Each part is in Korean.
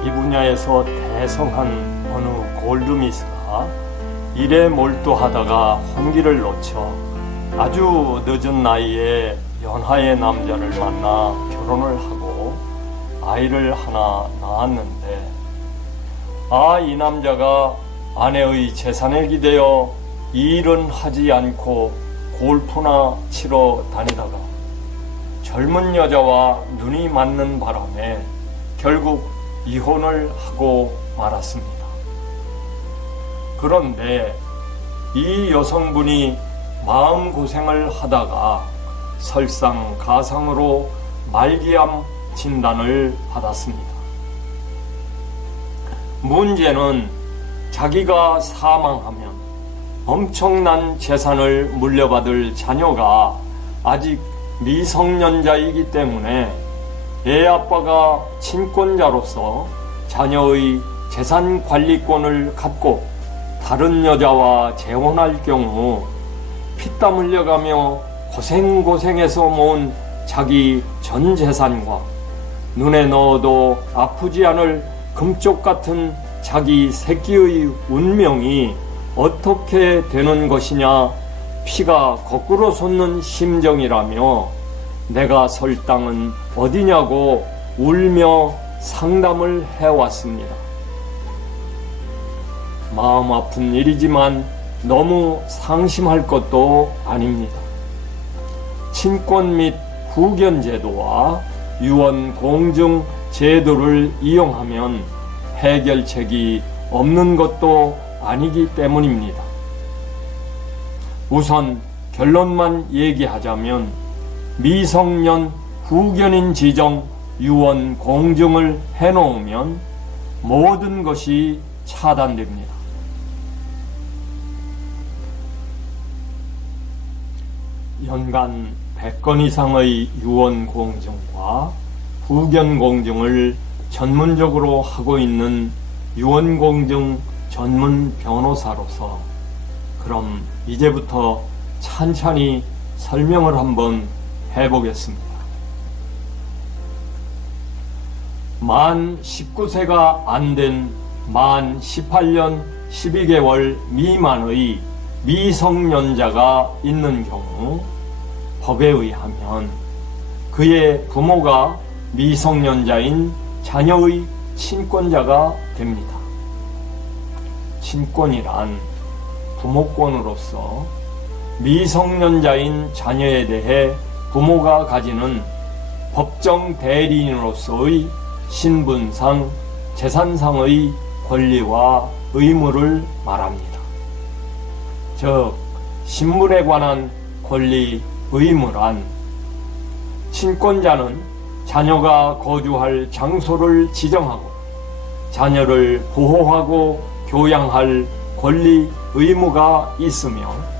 자기 분야에서 대성한 어느 골드미스가 일에 몰두하다가 혼기를 놓쳐 아주 늦은 나이에 연하의 남자를 만나 결혼을 하고 아이를 하나 낳았는데, 이 남자가 아내의 재산에 기대어 일은 하지 않고 골프나 치러 다니다가 젊은 여자와 눈이 맞는 바람에 결국 이혼을 하고 말았습니다. 그런데 이 여성분이 마음고생을 하다가 설상가상으로 말기암 진단을 받았습니다. 문제는 자기가 사망하면 엄청난 재산을 물려받을 자녀가 아직 미성년자이기 때문에 애 아빠가 친권자로서 자녀의 재산 관리권을 갖고 다른 여자와 재혼할 경우 피땀 흘려가며 고생고생해서 모은 자기 전 재산과 눈에 넣어도 아프지 않을 금쪽 같은 자기 새끼의 운명이 어떻게 되는 것이냐, 피가 거꾸로 솟는 심정이라며 내가 설 땅은 어디냐고 울며 상담을 해왔습니다. 마음 아픈 일이지만 너무 상심할 것도 아닙니다. 친권 및 후견 제도와 유언 공증 제도를 이용하면 해결책이 없는 것도 아니기 때문입니다. 우선 결론만 얘기하자면 미성년 후견인 지정 유언 공증을 해놓으면 모든 것이 차단됩니다. 연간 100건 이상의 유언 공증과 후견 공증을 전문적으로 하고 있는 유언 공증 전문 변호사로서 그럼 이제부터 찬찬히 설명을 한번 해보겠습니다. 만 19세가 안 된 만 18년 12개월 미만의 미성년자가 있는 경우 법에 의하면 그의 부모가 미성년자인 자녀의 친권자가 됩니다. 친권이란 부모권으로서 미성년자인 자녀에 대해 부모가 가지는 법정 대리인으로서의 신분상, 재산상의 권리와 의무를 말합니다. 즉, 신분에 관한 권리, 의무란 친권자는 자녀가 거주할 장소를 지정하고 자녀를 보호하고 교양할 권리, 의무가 있으며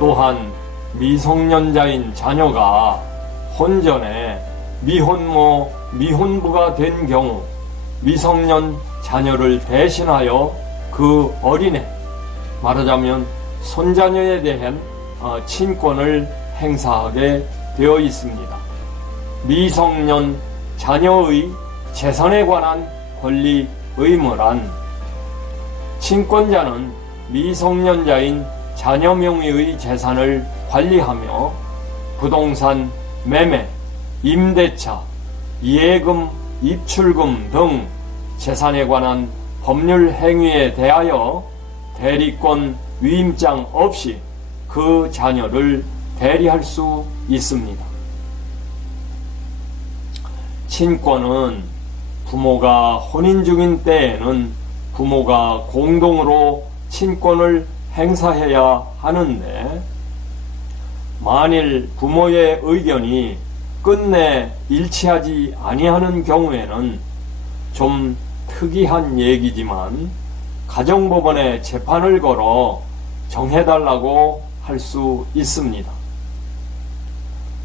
또한 미성년자인 자녀가 혼전에 미혼모, 미혼부가 된 경우 미성년 자녀를 대신하여 그 어린애, 말하자면 손자녀에 대한 친권을 행사하게 되어 있습니다. 미성년 자녀의 재산에 관한 권리, 의무란 친권자는 미성년자인 자녀 명의의 재산을 관리하며 부동산, 매매, 임대차, 예금, 입출금 등 재산에 관한 법률 행위에 대하여 대리권 위임장 없이 그 자녀를 대리할 수 있습니다. 친권은 부모가 혼인 중인 때에는 부모가 공동으로 친권을 행사해야 하는데, 만일 부모의 의견이 끝내 일치하지 아니하는 경우에는 좀 특이한 얘기지만 가정법원에 재판을 걸어 정해달라고 할 수 있습니다.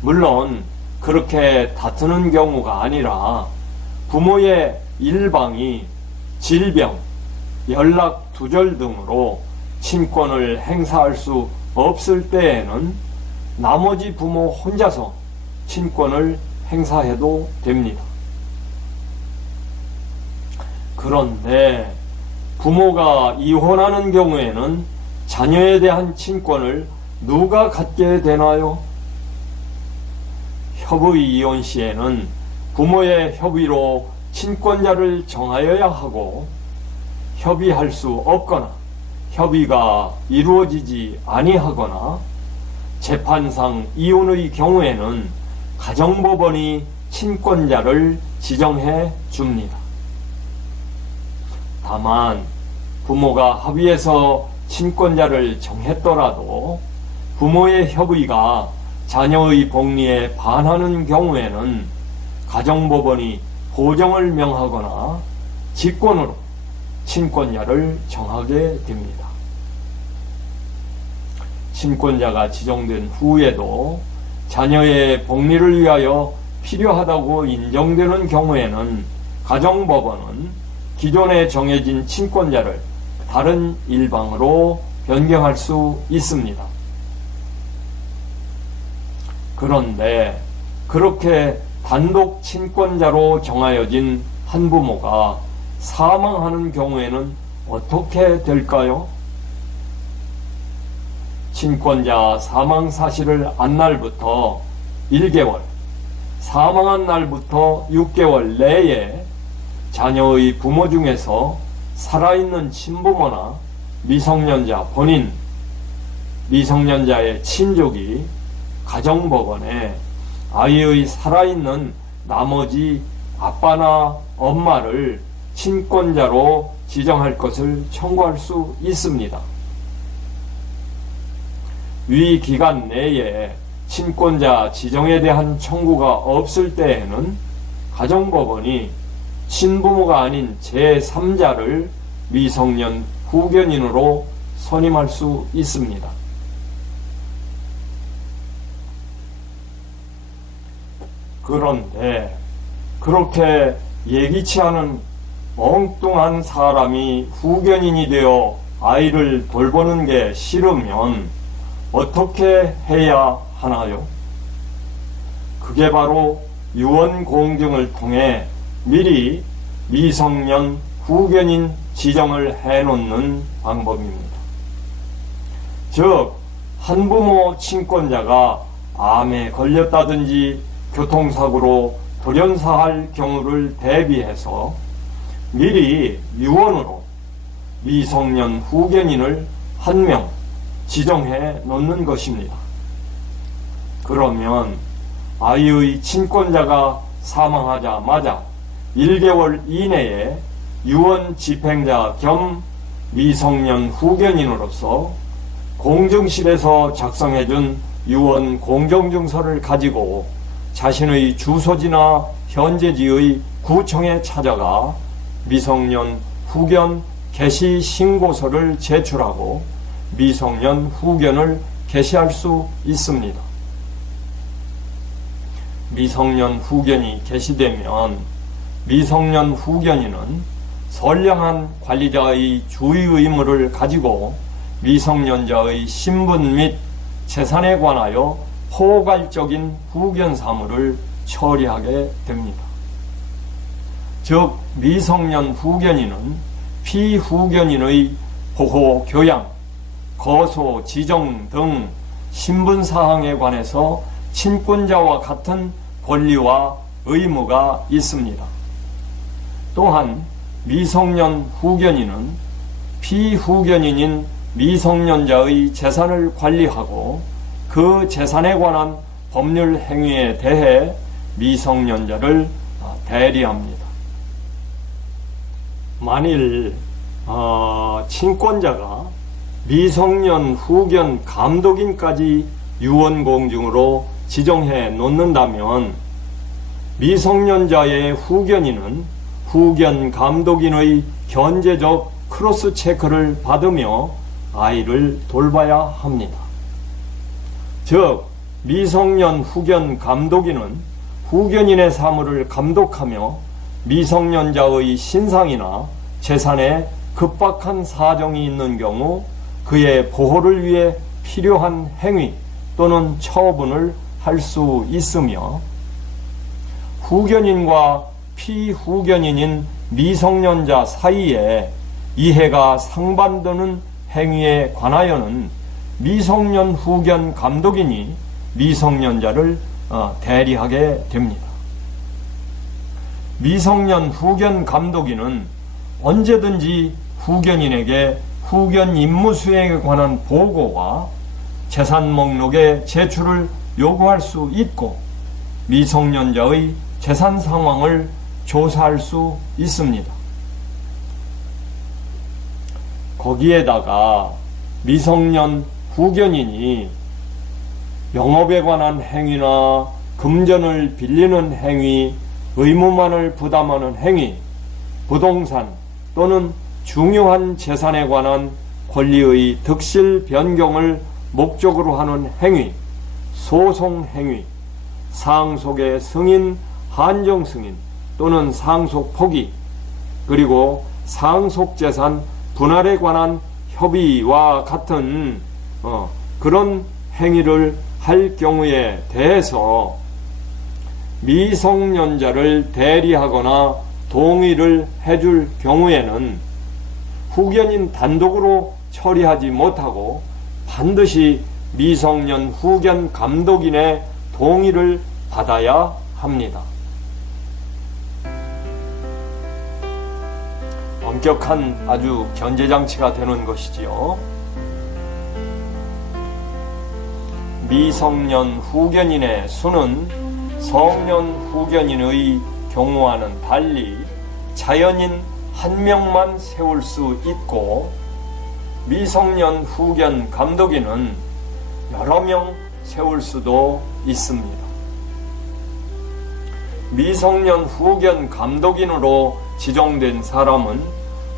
물론 그렇게 다투는 경우가 아니라 부모의 일방이 질병, 연락 두절 등으로 친권을 행사할 수 없을 때에는 나머지 부모 혼자서 친권을 행사해도 됩니다. 그런데 부모가 이혼하는 경우에는 자녀에 대한 친권을 누가 갖게 되나요? 협의 이혼 시에는 부모의 협의로 친권자를 정하여야 하고, 협의할 수 없거나 협의가 이루어지지 아니하거나 재판상 이혼의 경우에는 가정법원이 친권자를 지정해 줍니다. 다만 부모가 합의해서 친권자를 정했더라도 부모의 협의가 자녀의 복리에 반하는 경우에는 가정법원이 보정을 명하거나 직권으로 친권자를 정하게 됩니다. 친권자가 지정된 후에도 자녀의 복리를 위하여 필요하다고 인정되는 경우에는 가정법원은 기존에 정해진 친권자를 다른 일방으로 변경할 수 있습니다. 그런데 그렇게 단독 친권자로 정하여진 한부모가 사망하는 경우에는 어떻게 될까요? 친권자 사망 사실을 안 날부터 1개월, 사망한 날부터 6개월 내에 자녀의 부모 중에서 살아있는 친부모나 미성년자 본인, 미성년자의 친족이 가정법원에 아이의 살아있는 나머지 아빠나 엄마를 친권자로 지정할 것을 청구할 수 있습니다. 위 기간 내에 친권자 지정에 대한 청구가 없을 때에는 가정법원이 친부모가 아닌 제3자를 미성년 후견인으로 선임할 수 있습니다. 그런데 그렇게 예기치 않은 엉뚱한 사람이 후견인이 되어 아이를 돌보는 게 싫으면 어떻게 해야 하나요? 그게 바로 유언 공증을 통해 미리 미성년 후견인 지정을 해놓는 방법입니다. 즉, 한부모 친권자가 암에 걸렸다든지 교통사고로 돌연사할 경우를 대비해서 미리 유언으로 미성년 후견인을 한 명 지정해 놓는 것입니다. 그러면 아이의 친권자가 사망하자마자 1개월 이내에 유언 집행자 겸 미성년 후견인으로서 공증실에서 작성해준 유언 공정증서를 가지고 자신의 주소지나 현재지의 구청에 찾아가 미성년 후견 개시 신고서를 제출하고 미성년 후견을 개시할 수 있습니다. 미성년 후견이 개시되면 미성년 후견인은 선량한 관리자의 주의 의무를 가지고 미성년자의 신분 및 재산에 관하여 포괄적인 후견 사무를 처리하게 됩니다. 즉, 미성년 후견인은 피후견인의 보호, 교양, 거소, 지정 등 신분사항에 관해서 친권자와 같은 권리와 의무가 있습니다. 또한 미성년 후견인은 피후견인인 미성년자의 재산을 관리하고 그 재산에 관한 법률 행위에 대해 미성년자를 대리합니다. 만일 친권자가 미성년 후견 감독인까지 유언공증으로 지정해 놓는다면 미성년자의 후견인은 후견 감독인의 견제적 크로스 체크를 받으며 아이를 돌봐야 합니다. 즉, 미성년 후견 감독인은 후견인의 사무를 감독하며 미성년자의 신상이나 재산에 급박한 사정이 있는 경우 그의 보호를 위해 필요한 행위 또는 처분을 할 수 있으며, 후견인과 피후견인인 미성년자 사이에 이해가 상반되는 행위에 관하여는 미성년 후견 감독인이 미성년자를 대리하게 됩니다. 미성년 후견 감독인은 언제든지 후견인에게 후견 임무 수행에 관한 보고와 재산 목록의 제출을 요구할 수 있고, 미성년자의 재산 상황을 조사할 수 있습니다. 거기에다가 미성년 후견인이 영업에 관한 행위나 금전을 빌리는 행위, 의무만을 부담하는 행위, 부동산 또는 중요한 재산에 관한 권리의 득실 변경을 목적으로 하는 행위, 소송 행위, 상속의 승인, 한정 승인 또는 상속 포기, 그리고 상속재산 분할에 관한 협의와 같은 그런 행위를 할 경우에 대해서 미성년자를 대리하거나 동의를 해줄 경우에는 후견인 단독으로 처리하지 못하고 반드시 미성년 후견 감독인의 동의를 받아야 합니다. 엄격한 아주 견제장치가 되는 것이지요. 미성년 후견인의 수는 성년 후견인의 경우와는 달리 자연인 한 명만 세울 수 있고, 미성년 후견 감독인은 여러 명 세울 수도 있습니다. 미성년 후견 감독인으로 지정된 사람은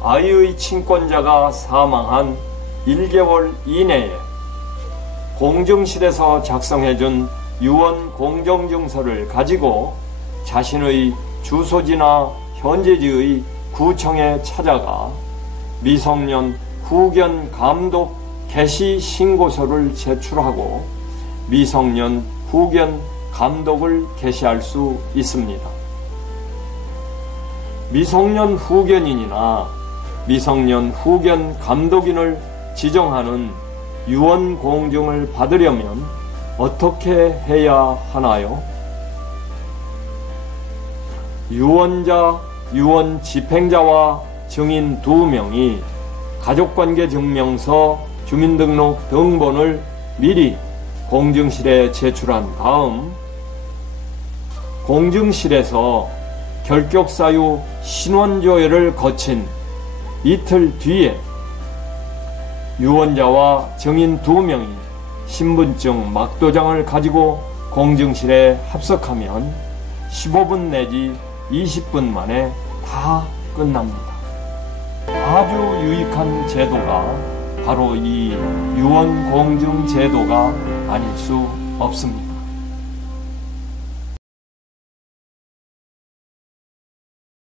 아이의 친권자가 사망한 1개월 이내에 공증실에서 작성해준 유언 공정증서를 가지고 자신의 주소지나 현재지의 구청에 찾아가 미성년 후견 감독 개시 신고서를 제출하고 미성년 후견 감독을 개시할 수 있습니다. 미성년 후견인이나 미성년 후견 감독인을 지정하는 유언 공증을 받으려면 어떻게 해야 하나요? 유언자, 유언 집행자와 증인 2명이 가족관계 증명서, 주민등록 등본을 미리 공증실에 제출한 다음 공증실에서 결격사유 신원조회를 거친 이틀 뒤에 유언자와 증인 2명이 신분증 막도장을 가지고 공증실에 합석하면 15분 내지 20분 만에 다 끝납니다. 아주 유익한 제도가 바로 이 유언 공증 제도가 아닐 수 없습니다.